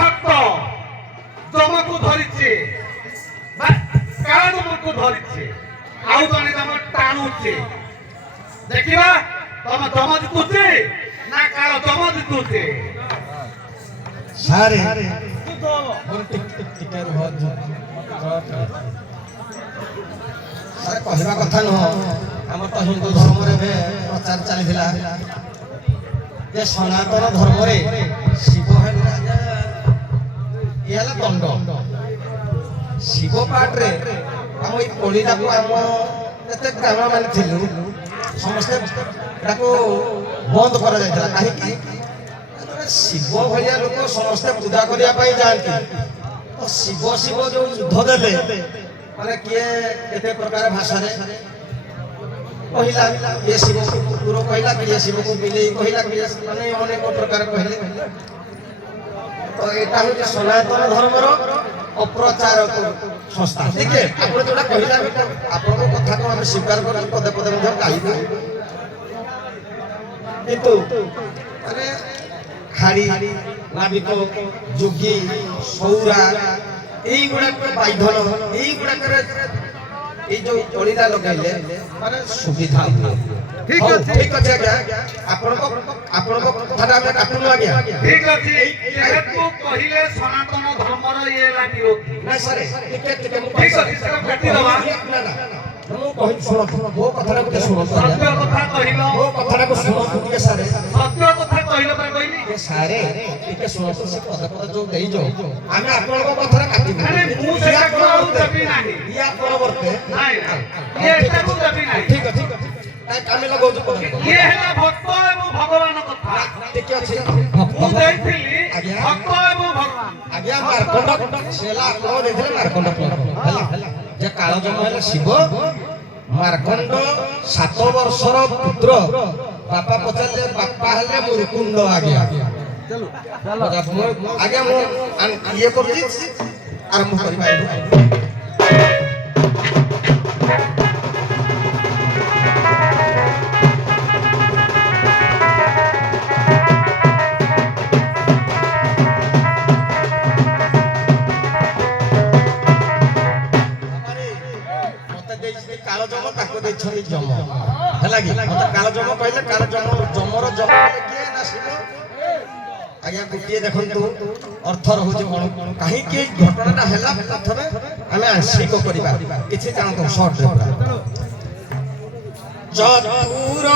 ভক্ত জমকু ধরিছে কাଳଦମକୁ ଧରିছে ଆଉ ଜଣେ ତମ ଟାଣୁছে ଦେଖିବା ତମ ଜମ ଜିତୁଛି ନା କାଳ ଜମ ଜିତୁଛି ସାରେ ମୋର ଟିକେ ରୁହ ସାରେ କହିବା କଥା ନୁହଁ ଆମର ତ ହିନ୍ଦୁ ଧର୍ମରେ ଏବେ ପ୍ରଚାର ଚାଲିଥିଲା ଯେ ସନାତନ ଧର୍ମରେ ଶିବ ହେଲା ଇଏ ହେଲା ଦଣ୍ଡ ଶିବ ପାଠରେ ଆମ ଏଇ ପୋଳିଟାକୁ ଆମ ଯେତେ ଗ୍ରାମ ମାନେ ଥିଲୁ ସମସ୍ତେ ତାକୁ ବନ୍ଦ କରାଯାଇଥିଲା କାହିଁକି ଶିବ ଭଳିଆ ଲୋକ ସମସ୍ତେ ପୂଜା କରିବା ପାଇଁ ଯାଆନ୍ତି ତ ଶିବ ଶିବ ଯୋଉ ଯୁଦ୍ଧ ଦେଲେ ମାନେ କିଏ କେତେ ପ୍ରକାର ଭାଷାରେ କହିଲା କିଏ ଶିବକୁ କୁକୁର କହିଲା କିଏ ଶିବକୁ ବିଲେଇ କହିଲା କିଏ ମାନେ ଅନେକ ପ୍ରକାର କହିଲେ ତ ଏଇଟା ହଉଛି ସନାତନ ଧର୍ମର ଅପ୍ରଚାରକ ସଂସ୍ଥା ଠିକ ଆପଣ ଯୋଉଟା କହିଲା ଆପଣଙ୍କ କଥାକୁ ଆମେ ସ୍ୱୀକାର କରୁ ପଦେ ପଦେ ମଧ୍ୟ ଗାଇବୁ କିନ୍ତୁ ମାନେ ଖାଡ଼ି ନାବିକ ଯୋଗୀ ସୌରା এইগুড়াক বাইধন এইগুড়াকরে এই যে কলিটা লগাইলে মানে সুবিধা ঠিক আছে আজ্ঞা আপনার কথাটা আমি কাটুনু আজ্ঞা ঠিক আছে যেহেতু কহিলে সনাতন ধর্মর ইয়ে লাগিও না স্যার ঠিক আছে সেটা ফাটি দেবা না না ମୁଁ କହି ଶୁଣ ମୋ କଥାଟା ଟିକେ ଶୁଣ ସତ୍ୟ କଥା କହିଲ ମୋ କଥାଟାକୁ ଶୁଣ ଟିକେ ସାରେ ସତ୍ୟ କଥା କହିଲ ପରା କହିଲି ଟିକେ ସାରେ ଟିକେ ଶୁଣ ସେ ପଦ ପଦ ଯୋଉ ଦେଇଛ ଆମେ ଆପଣଙ୍କ କଥାଟା କାଟିବୁ ଆରେ ମୁଁ ସେଟା କରୁ ଦେବି ନାହିଁ ଇଆ ପରବର୍ତ୍ତେ ନାଇଁ ଇଏ ଏଟାକୁ ଦେବି ନାହିଁ ଠିକ ଅଛି ଆମେ ଲଗାଉଛୁ ପଦ ଇଏ ହେଲା ଭକ୍ତ ଏବଂ ଭଗବାନ କଥା ଟିକେ ଅଛି ମୁଁ ଦେଇଥିଲି ଭକ୍ତ ଏବଂ ଭଗବାନ ଆଜ୍ଞା ମାର୍କଣ୍ଡ ସେଲା ଆପଣ ଦେଇଥିଲେ ମାର୍କଣ୍ଡ ହେଲା ଯେ କାଳ ଜନ୍ମ ହେଲା ଶିବ ମାର୍କଣ୍ଡ 7 ବର୍ଷର ପୁତ୍ର ବାପା ପଚାରିଲେ ବାପା ହେଲେ ମୁରୁକୁଣ୍ଡ ଆଜ୍ଞା ଆଜ୍ଞା ମୁଁ ଇଏ କରୁଛି ଆରମ୍ଭ କରିବା जम है काल जम कहले काल जमर जम किए ना शिव आज्ञा गोटे देखु अर्थ रोचे कौन कहीं घटना है प्रथम आम आंशिक करवा किसी जानते सर्ट चतुर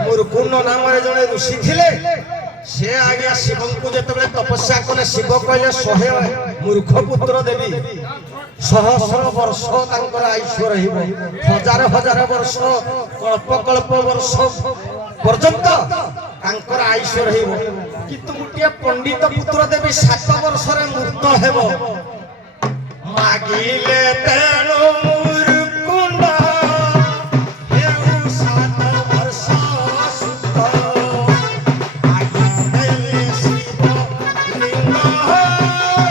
मुरुकुंड नाम जड़े ऋषि थे से आज्ञा शिव को जो तपस्या कले शिव कहले 100 मूर्ख पुत्र देवी सहस्र वर्ष आयुष्य हजार हजार वर्ष कल्प कल्प वर्ष पर्यंत आयुष्य किंतु गोटे पंडित पुत्र देवी 7 वर्ष मृत हेब ମାଗିଲେ ତେଣୁ ମୁରୁକୁଣ୍ଡ ହେଉ 7 ବର୍ଷ ସୁଖ ଆଜ୍ଞା ଶିବ ଲିଙ୍ଗ ପୂଜିଲା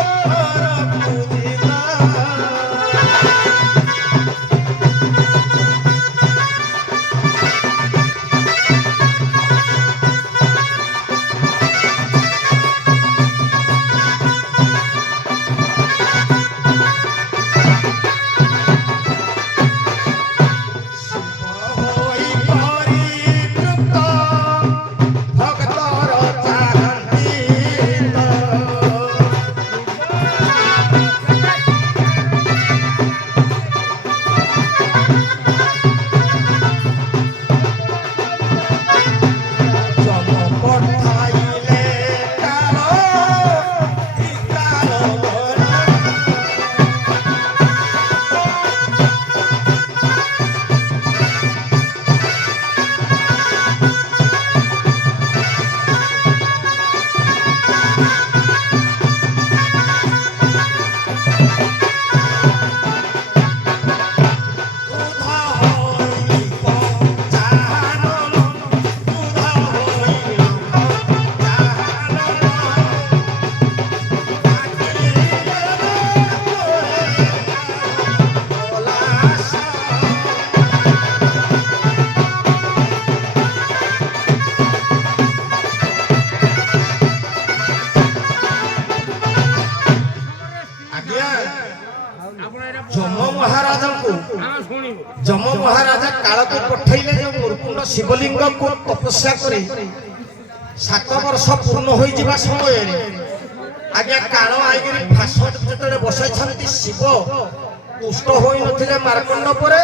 ଯମ ମହାରାଜା କାଳକୁ ପଠେଇଲେ ଯେ ମୁରୁକୁଣ୍ଡ ଶିବଲିଙ୍ଗକୁ ତପସ୍ୟା କରି 7 ବର୍ଷ ପୂର୍ଣ୍ଣ ହୋଇଯିବା ସମୟରେ ଆଜ୍ଞା କାଳ ଆଇକିରି ଫାଶ ଯେତେବେଳେ ବସାଇଛନ୍ତି ଶିବ ତୁଷ୍ଟ ହୋଇନଥିଲେ ମାର୍କଣ୍ଡ ପରେ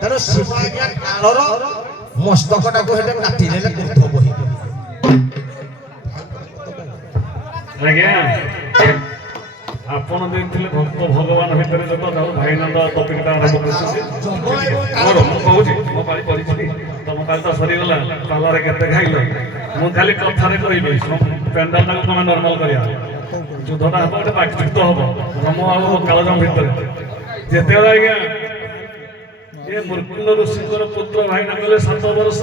ତେଣୁ ଶିବ ଆଜ୍ଞା କାଳର ମସ୍ତକଟାକୁ ହେଲେ କାଟିଦେଲେ କୁର୍ଥ ବହି ଆଜ୍ଞା ଆପଣ ଦେଇଥିଲେ ଭକ୍ତ ଭଗବାନ ଭିତରେ ଯତ ତାକୁ ଭାଇନନ୍ଦ ଟପିକଟା ଆରମ୍ଭ କରୁଛନ୍ତି ମୁଁ କହୁଛି ମୋ ପାଳି ପଡ଼ିଛି ତମ କାଲି ତ ସରିଗଲା ପାଲାରେ କେତେ ଖାଇଲ ମୁଁ ଖାଲି କଥାରେ କହିବି ପେଣ୍ଡାଲଟାକୁ ତମେ ନର୍ମାଲ କରିବା ଯୁଦ୍ଧଟା ହବ ଗୋଟେ ବାକ୍ଯୁକ୍ତ ହବ ରମ ଆଉ କାଳଜମ ଭିତରେ ଯେତେବେଳେ ଆଜ୍ଞା ଏ ମୁର୍କୁଣ୍ଡ ଋଷିଙ୍କର ପୁତ୍ର ଭାଇନା କଲେ 7 ବର୍ଷ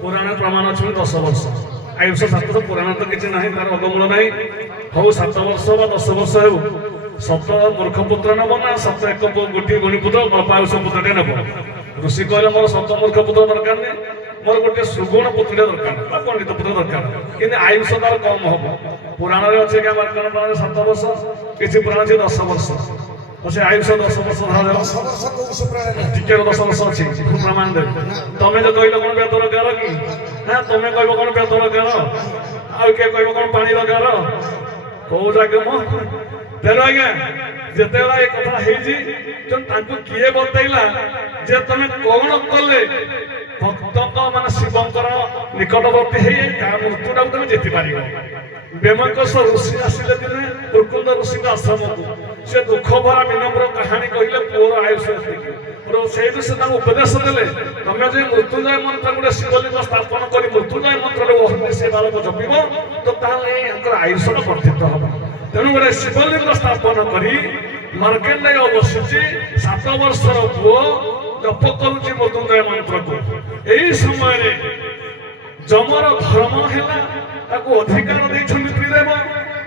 ପୁରାଣ ପ୍ରମାଣ ଅଛି 10 ବର୍ଷ ଆୟୁଷ ଶାସ୍ତ୍ର ପୁରାଣ ତ କିଛି ନାହିଁ ତାର ଅଗମୂଳ ନାହିଁ ହଉ 7 ବର୍ଷ ବା 10 ବର୍ଷ ହେଉ ସତ ମୂର୍ଖ ପୁତ୍ର ନେବ ନା ସତ ଏକ ଗୋଟିଏ ଗୁଣୀ ପୁତ୍ର ଅଳ୍ପ ଆୟୁଷ ପୁତ୍ରଟେ ନେବ ଋଷି କହିଲେ ମୋର ସତ ମୂର୍ଖ ପୁତ୍ର ଦରକାର ନାହିଁ ମୋର ଗୋଟିଏ ସୁଗୁଣ ପୁତ୍ରଟେ ଦରକାର ବା ପଣ୍ଡିତ ପୁତ୍ର ଦରକାର କିନ୍ତୁ ଆୟୁଷ ତାର କମ ହବ ପୁରାଣରେ ଅଛି କି ମାର୍କଣ୍ଡ ପୁରାଣରେ 7 ବର୍ଷ କିଛି ପୁରାଣ ଅଛି 10 ବର୍ଷ ସେ ଆୟୁଷ 10 ବର୍ଷ ଟିକେ 10 ବର୍ଷ ଅଛି ପ୍ରମାଣ ଦେବେ ତମେ ଯେ କହିଲ କଣ ବେଦର ଗାର କି ନା ତମେ କହିବ କଣ ବେଦର ଗାର ଆଉ କିଏ କହିବ କଣ ପାଣିର ଗାର କୋଉ ଜାଗେ ମୋ ତେଣୁ ଆଜ୍ଞା ଯେତେବେଳେ ଏ କଥା ହେଇଛି ତାଙ୍କୁ କିଏ ବତେଇଲା ଯେ ତମେ କଣ କଲେ ଭକ୍ତଙ୍କ ମାନେ ଶିବଙ୍କର ନିକଟବର୍ତ୍ତୀ ହେଇ ତା ମୃତ୍ୟୁଟାକୁ ତମେ ଜିତି ପାରିବ ବେମଙ୍କ ଋଷି ଆସିଲେ ଦିନେ ମୁର୍କୁଣ୍ଡ ଋଷିଙ୍କ ଆଶ୍ରମକୁ ସେ ଦୁଃଖ ଭରା ବିନମ୍ର କାହାଣୀ କହିଲେ ପୁଅର ଆୟୁଷ ଏତିକି ସେଇଠୁ ସେ ତାଙ୍କୁ ଉପଦେଶ ଦେଲେ ତମେ ଯେ ମୃତ୍ୟୁଞ୍ଜୟ ମନ୍ତ୍ର ଗୋଟେ ଶିବଲିଙ୍ଗ ସ୍ଥାପନ କରି ମୃତ୍ୟୁଞ୍ଜୟ ମନ୍ତ୍ରରେ ଓହରି ସେ ବାଳକ ଜପିବ ତ ତାହେଲେ ୟାଙ୍କର ଆୟୁଷଟା ବର୍ଦ୍ଧିତ ହବ ତେଣୁ ଗୋଟେ ଶିବଲିଙ୍ଗ ସ୍ଥାପନ କରି ମାର୍କଣ୍ଡେୟ ବସିଛି 7 ବର୍ଷର ପୁଅ ଜପ କରୁଛି ମୃତ୍ୟୁଞ୍ଜୟ ମନ୍ତ୍ରକୁ ଏହି ସମୟରେ ଯମର ଧର୍ମ ହେଲା ତାକୁ ଅଧିକାର ଦେଇଛନ୍ତି ତ୍ରିଦେବ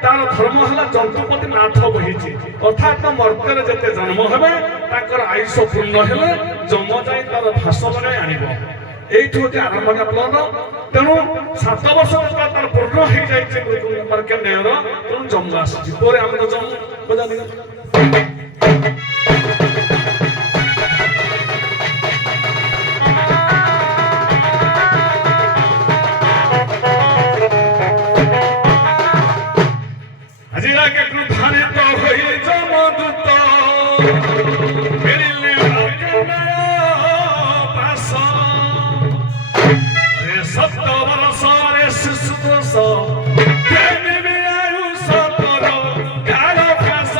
ତାର ଧର୍ମ ହେଲା ଯନ୍ତୁପତି ନାଥ ବହିଛି ଅର୍ଥାତ୍ ମର୍ତ୍ତ୍ୟରେ ଯେତେ ଜନ୍ମ ହେବେ ତାଙ୍କର ଆୟୁଷ ପୂର୍ଣ୍ଣ ହେଲେ ଯମ ଯାଇ ତାର ଭାଷ ଲଗାଇ ଆଣିବ এইটু হচ্ছে আরম্ভটা প্লন তেণু 7 বর্ষ তার পূর্ণ হয়ে যাইছে মার্কণ্ডেয়র তেণু জন্ম আসছে পরে আমরা জন্ম বোঝানি আজিরা কে ধারিত হই যমদূত ফেরিলে পাশ রে 7 বর্ষ রে শিশু দোষ প্রেমে আয়ুষ তোর কাল ফাঁস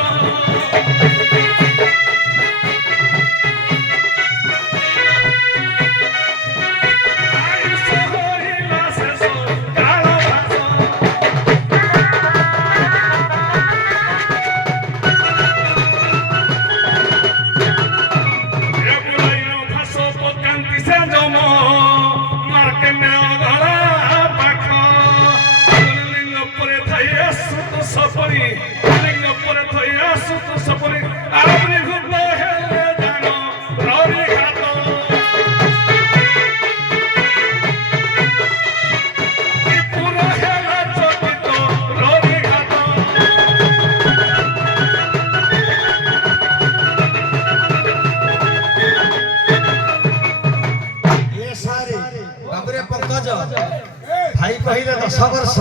ଭାଇ କହିଲେ 10 ବର୍ଷ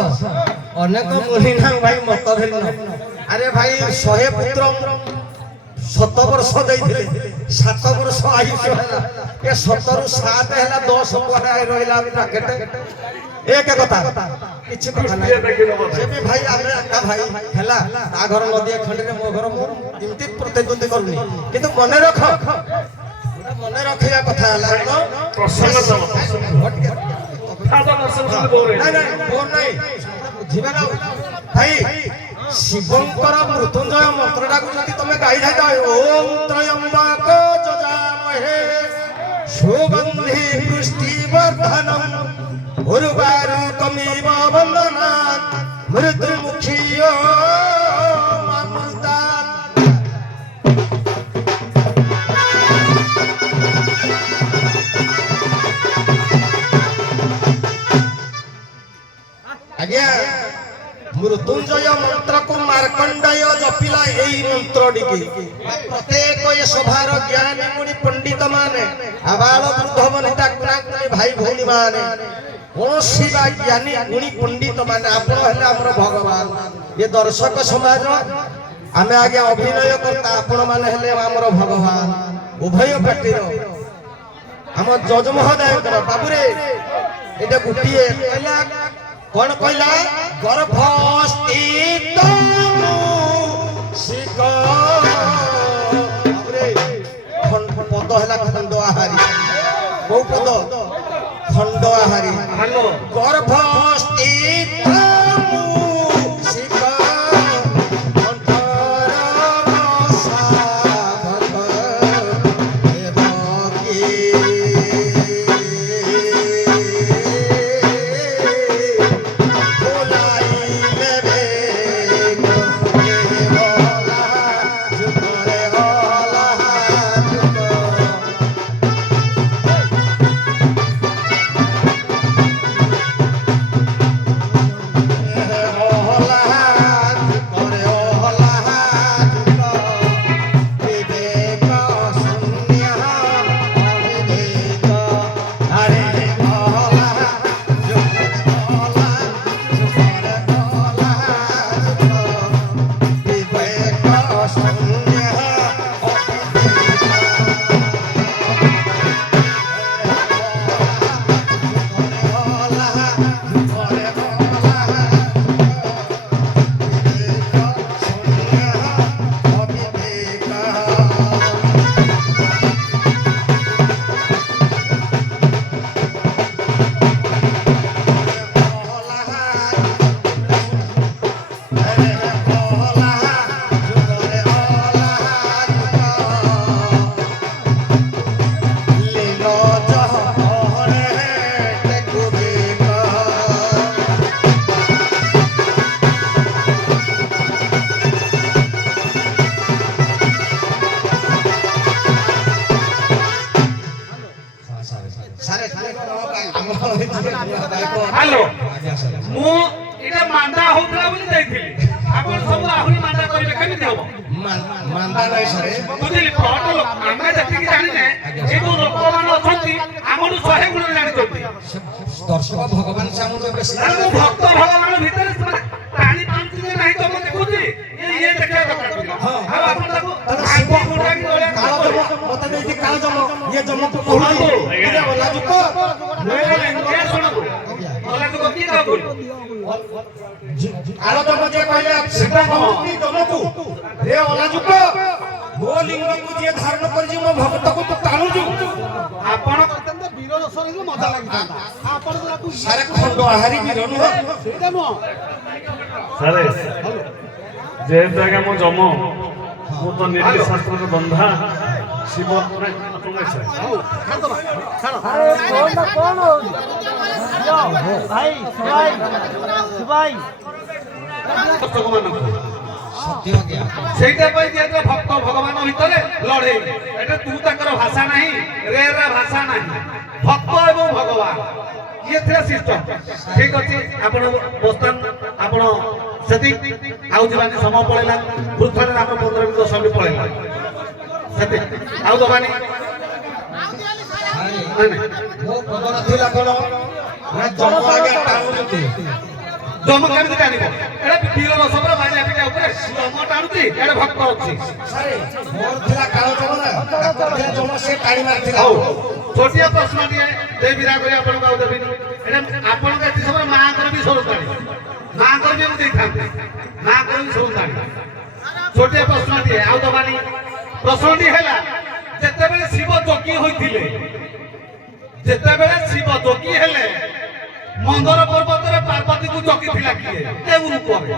ଅନେକ ମୁନି ନା ଭାଇ ମତ ଭିନ୍ନ। ଆରେ ଭାଇ 100 ପୁତ୍ର 7 ବର୍ଷ ଦେଇଥିଲେ 7 ବର୍ଷ ଆୟୁଷ ହେଲା ଏ 7 ରୁ 7 ହେଲା 10 ପରେ ରହିଲା ବ୍ରାକେଟ ଏକ କଥା କିଛି କଥା ନାହିଁ ସେ ବି ଭାଇ ଆମେ ଏକା ଭାଇ ହେଲା ତା ଘର ନଦୀ ଖଣ୍ଡରେ ମୋ ଘର ମୁଁ ଏମିତି ପ୍ରତିଦ୍ୱନ୍ଦ୍ୱୀ କରୁନି କିନ୍ତୁ ମନେ ରଖ ମନେ ରଖିବା କଥା ହେଲା ବୁଝିବେ ନା ଭାଇ ଶିବଙ୍କର ମୃତ୍ୟୁଞ୍ଜୟ ମନ୍ତ୍ରଟାକୁ ଯଦି ତମେ ଗାଇ ଯାଇଛ ଓಂ ତ୍ରୟମ୍ବକ ଯଜାମହେ ସୁଗନ୍ଧି ପୁଷ୍ଟିବର୍ଧନଂ ଉର୍ବାରୁକମିବ ବନ୍ଦନାତ୍ ମୃତ୍ୟୁମୁଖୀୟ ମାମୃତାତ୍। ଆଜ୍ଞା ମୃତ୍ୟୁଞ୍ଜୟ ମନ୍ତ୍ରକୁ ମାର୍କଣ୍ଡେୟ ଜପିଲା ଏଇ ମନ୍ତ୍ରଟିକି ପ୍ରତ୍ୟେକ ଏ ସଭାର ଜ୍ଞାନୀ ମୁନି ପଣ୍ଡିତ ମାନେ ଆବାଳ ବୃଦ୍ଧ ବନିତା କୁଣାକୁଣି ଭାଇ ଭଉଣୀ ମାନେ କୌଣସି ବା ଜ୍ଞାନୀ ଗୁଣୀ ପଣ୍ଡିତ ମାନେ ଆପଣ ହେଲେ ଆମର ଭଗବାନ ଏ ଦର୍ଶକ ସମାଜ ଆମେ ଆଜ୍ଞା ଅଭିନୟ କର୍ତ୍ତା ଆପଣ ମାନେ ହେଲେ ଆମର ଭଗବାନ ଉଭୟ ପାର୍ଟିର ଆମ ଜଜ ମହୋଦୟଙ୍କର ବାବୁରେ ଏଇଟା ଗୋଟିଏ କହିଲା କଣ କହିଲା ଗର୍ଭସ୍ଥିତ ପଦ ହେଲା ଖଣ୍ଡ ଆହାରି କୋଉ ପଦ ଖଣ୍ଡ ଆହାରି ଗର୍ଭସ୍ଥିତ हेलो मु इटा मांदा होतला बोली जाइथिली आपण सब आहुनी मांदा करिले केमिति होबो मांदा नाही सरे बुझिली प्लॉट लोक आमे जति कि जानि ने ए जो लोक मान अछंती आमनु 100 गुण जानि चोती दर्शक भगवान सामने बेसी मु भक्त भगवान भीतर प्राणी पांचि नाही तो मते बुझी ये देखिया दरकार हां आपण ताको आंको गुणा कि ओले कालो जम मते देति कालो जम ये जम को कहू ये ओला जुको ये सुनो ओला जुको की कहू कालो जम जे कहले सेटा कहू जमकू रे ओला जुको मो लिंग को जे धारण करजी मो भक्त को तो टाणु जु आपण करतन वीर दर्शन को मजा लागिता आपण तो सारे खंड आहारी वीर नु सेटा नु सारे जे जगह मो जम मो तो नीति शास्त्र रो बंधा शिव भाई भाई ସେଇଟା ପାଇଁ ଯେ ଭକ୍ତ ଭଗବାନ ଭିତରେ ଲଢେଇ ଏଟା ତୁ ତାଙ୍କର ଭାଷା ନାହିଁ ରେ ରେ ଭାଷା ନାହିଁ ଭକ୍ତ ଏବଂ ଭଗବାନ ଇଏ ଥିଲା ସିଷ୍ଟମ ଠିକ ଅଛି ଆପଣ ବର୍ତ୍ତମାନ ଆପଣ ସେଠି ଆଉ ଯିବାନି ସମୟ ପଳେଇଲା ପୃଥ୍ୱୀରେ ଆମ 15 ମିନିଟ ସମୟ ପଳେଇଲା ସେଠି ଆଉ ଦବାନି ମୋ ପଦର ଥିଲା କଣ ନା ଜମ ଆଜ୍ଞା ଟାଣୁଛନ୍ତି ଜମ କେମିତି ଟାଣିବ ଏଟା ବୀର ରସବର ବାଜା ପିଟା ଉପରେ ଜମ ଟାଣୁଛି ଏଟା ଭକ୍ତ ଅଛି ସାରେ ମୋର ଥିଲା କାଳ ଜମ ନା ତାଙ୍କର ଥିଲା ଜମ ସେ ଟାଣି ମାରିଥିଲା ହଉ ଛୋଟିଆ ପ୍ରଶ୍ନଟିଏ ଦେଇ ବିରା କରି ଆପଣଙ୍କୁ ଆଉ ଦେବିନି ଏଟା ଆପଣଙ୍କ ଏଠି ସମୟରେ ମାଙ୍କର ବି ସରକାରୀ ମାଙ୍କର ବି ମୁଁ ଦେଇଥାନ୍ତି ମାଙ୍କର ବି ସରକାରୀ ଛୋଟିଆ ପ୍ରଶ୍ନଟିଏ ଆଉ ଦବାନି ପ୍ରଶ୍ନଟି ହେଲା ଯେତେବେଳେ ଶିବ ଯୋଗୀ ହୋଇଥିଲେ ଯେତେବେଳେ ଶିବ ଯୋଗୀ ହେଲେ ମନ୍ଦର ପର୍ବତରେ ପାର୍ବତୀକୁ ଜଗିଥିଲା କିଏ କେଉଁ ରୂପରେ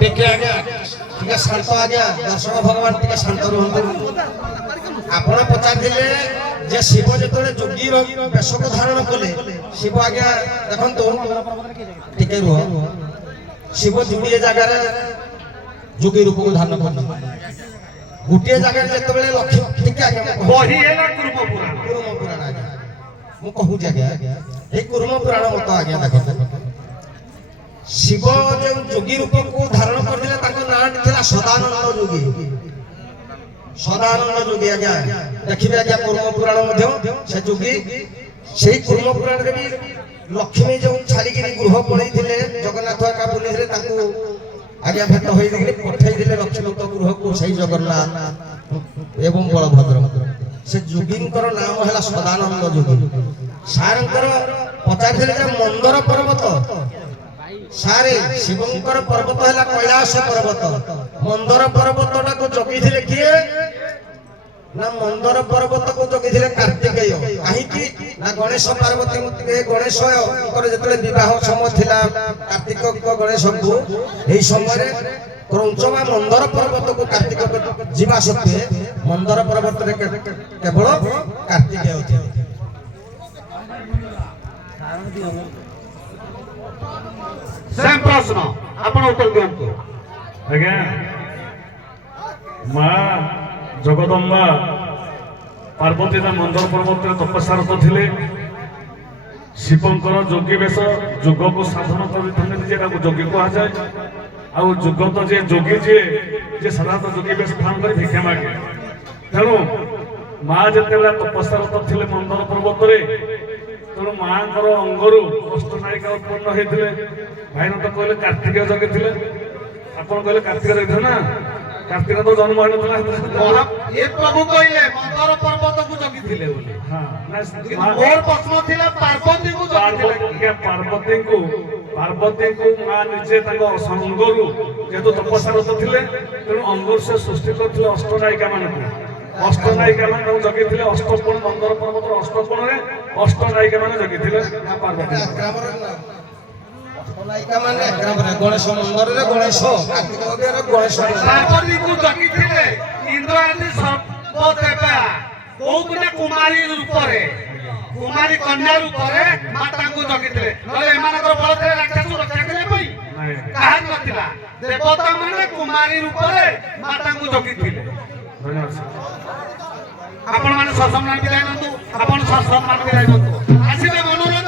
ଟିକେ ଆଜ୍ଞା ଟିକେ ଶାନ୍ତ ଆଜ୍ଞା ଦର୍ଶକ ଭଗବାନ ଟିକେ ଶାନ୍ତ ରୁହନ୍ତୁ ଆପଣ ପଚାରିଥିଲେ ଯେ ଶିବ ଯେତେବେଳେ ଯୋଗୀର ବେଶକୁ ଧାରଣ କଲେ ଶିବ ଆଜ୍ଞା ଦେଖନ୍ତୁ ଟିକେ ରୁହ ଶିବ ଯୋଡ଼ିଏ ଜାଗାରେ ଯୋଗୀ ରୂପକୁ ଧାରଣ କଲେ ଗୋଟିଏ ଜାଗାରେ ଯେତେବେଳେ ଲକ୍ଷ୍ୟ ଟିକେ ଆଜ୍ଞା ବହି ହେଲା କୁର୍ମ ପୁରାଣ କୁରୁମ ପୁରାଣ ଆଜ୍ଞା ମୁଁ କହୁଛି ଆଜ୍ଞା ଏଇ କୁରୁମ ପୁରାଣ ମତ ଆଜ୍ଞା ଦେଖନ୍ତୁ ଶିବ ଯେଉଁ ଯୋଗୀ ରୂପକୁ ଧାରଣ କରିଥିଲେ ତାଙ୍କ ନାଁଟି ଥିଲା ସଦାନନ୍ଦ ଯୋଗୀ ସଦାନନ୍ଦ ଯୋଗୀ ଆଜ୍ଞା ଦେଖିବେ ଆଜ୍ଞା କୁରୁମ ପୁରାଣ ମଧ୍ୟ ସେ ଯୋଗୀ ସେଇ କୁରୁମ ପୁରାଣରେ ବି ଲକ୍ଷ୍ମୀ ଯେଉଁ ଛାଡ଼ିକିରି ଗୃହ ପଳେଇଥିଲେ ଜଗନ୍ନାଥ ଏକା ବୁଲିଥିଲେ ତାଙ୍କୁ ଆଜ୍ଞା ଭେଟ ହୋଇଥିଲେ ପଠେଇଥିଲେ ଲକ୍ଷ୍ମୀଙ୍କ ଗୃହକୁ ସେଇ ଜଗନ୍ନାଥ ଏବଂ ବଳଭଦ୍ର ସେ ଯୋଗୀଙ୍କର ନାମ ହେଲା ସଦାନନ୍ଦ ଯୋଗୀ ସାରଙ୍କର ପଚାରିଥିଲେ ଯେ ମନ୍ଦର ପର୍ବତ ସାରେ ଶିବଙ୍କର ପର୍ବତ ହେଲା କୈଳାସ ପର୍ବତ ମନ୍ଦର ପର୍ବତଟାକୁ ଜଗିଥିଲେ କିଏ ନା ମନ୍ଦର ପର୍ବତକୁ ଜଗିଥିଲେ କାର୍ତ୍ତିକେୟ କାହିଁକି ନା ଗଣେଶ ପାର୍ବତୀଙ୍କ ଗଣେଶଙ୍କର ଯେତେବେଳେ ବିବାହ ସମୟ ଥିଲା କାର୍ତ୍ତିକଙ୍କ ଗଣେଶଙ୍କୁ ଏହି ସମୟରେ କ୍ରୌଞ୍ଚ ବା ମନ୍ଦର ପର୍ବତକୁ କାର୍ତ୍ତିକ ଯିବା ସତ୍ତ୍ୱେ ମନ୍ଦର ପର୍ବତରେ କେବଳ କାର୍ତ୍ତିକେୟ ଥିଲେ ସେମ୍ ପ୍ରଶ୍ନ ଆପଣ ଉତ୍ତର ଦିଅନ୍ତୁ ଆଜ୍ଞା ମା ଜଗଦମ୍ବା ପାର୍ବତୀ ମନ୍ଦର ପର୍ବତରେ ତପସ୍ୟାରତ ଥିଲେ ଶିବଙ୍କର ଯୋଗୀ ବେଶ ଯୁଗକୁ ସାଧନ କରିଥାନ୍ତି ଯେ ତାକୁ ଯୋଗୀ କୁହାଯାଏ ଆଉ ଯୁଗ ତ ଯିଏ ଯୋଗୀ ଯିଏ ସାଧାରଣତଃ ଯୋଗୀ ବେଶ ଧାରଣ କରି ଭିକ୍ଷା ମାଗେ ତେଣୁ ମା ଯେତେବେଳେ ତପସ୍ୟାରତ ଥିଲେ ମନ୍ଦର ପର୍ବତରେ ତେଣୁ ମାଙ୍କର ଅଙ୍ଗରୁ ଅଷ୍ଟନାୟିକା ଉତ୍ପନ୍ନ ହେଇଥିଲେ ଭାଇନାଥ କହିଲେ କାର୍ତ୍ତିକେୟ ଜଗିଥିଲେ ଆପଣ କହିଲେ କାର୍ତ୍ତିକ ଜଗିଥିଲେ ନା କାର୍ତ୍ତିକ ତ ଜନ୍ମ ହେଇନଥିଲା ଏ ପ୍ରଭୁ କହିଲେ ମନ୍ଦର ପର୍ବତକୁ ଜଗିଥିଲେ ବୋଲି ମୋର ପ୍ରଶ୍ନ ଥିଲା ପାର୍ବତୀକୁ ଜଗିଥିଲେ ପାର୍ବତୀଙ୍କୁ ମା ନିଜେ ତାଙ୍କ ଅଙ୍ଗରୁ ଯେହେତୁ ତପସ୍ୟାରତ ଥିଲେ ତେଣୁ ଅଙ୍ଗରୁ ସେ ସୃଷ୍ଟି କରିଥିଲେ ଅଷ୍ଟନାୟିକା ମାନଙ୍କୁ ଅଷ୍ଟନାୟିକା ମାନେ ତାଙ୍କୁ ଜଗିଥିଲେ ଅଷ୍ଟକୋଣ ମନ୍ଦର ପର୍ବତର ଅଷ୍ଟକୋଣରେ ଅଷ୍ଟନାୟିକା ମାନେ ଜଗିଥିଲେ ପାର୍ବତୀ ଗଣେଶ ମନ୍ଦରରେ ଗଣେଶ ଗଣେଶ ପାର୍ବତୀକୁ ଜଗିଥିଲେ ଇନ୍ଦ୍ର ଆଦି ସର୍ବଦେବା କୋଉ ଗୋଟେ କୁମାରୀ ରୂପରେ କୁମାରୀ କନ୍ୟା ରୂପରେ ମାତାଙ୍କୁ ଜଗିଥିଲେ ନହେଲେ ଏମାନଙ୍କର ବଳ ଥିଲା ରାକ୍ଷସକୁ ରକ୍ଷା କରିବା ପାଇଁ କାହାର ନଥିଲା ଦେବତା ମାନେ କୁମାରୀ ରୂପରେ ମାତାଙ୍କୁ ଜଗିଥିଲେ ଆପଣ ମାନେ ସସମ୍ମାନ ବିଦାୟ ନିଅନ୍ତୁ ଆପଣ ସସମ୍ମାନ ବିଦାୟ ନିଅନ୍ତୁ ଆସିବେ ମନୋରଞ୍ଜନ